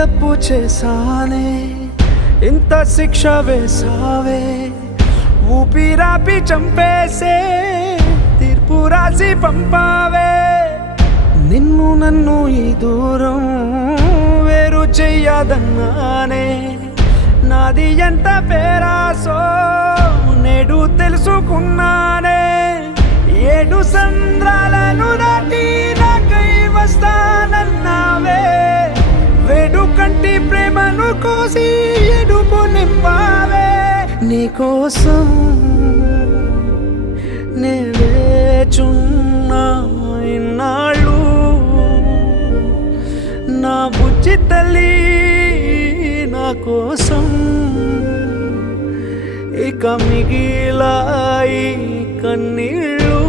తప్పు చేశానే ఇంత శిక్ష వేసావే ఊపిరాపి చంపేసే తీర్పు రాసి పంపావే నిన్ను నన్ను ఈ దూరం వేరు చెయ్యదన్నానే నాది ఎంత పేరాసో నేడు తెలుసుకున్నానే 7 సంద్రాలను దాటి నాకై వస్తానన్నావే వేడు కంటి ప్రేమను కోసి ఎడుపు నింపావే నీకోసం నే వేచున్నా ఇన్నాళ్ళు నా బుజ్జి తల్లి నా కోసం ఇక మిగిలాయి కన్నీళ్ళు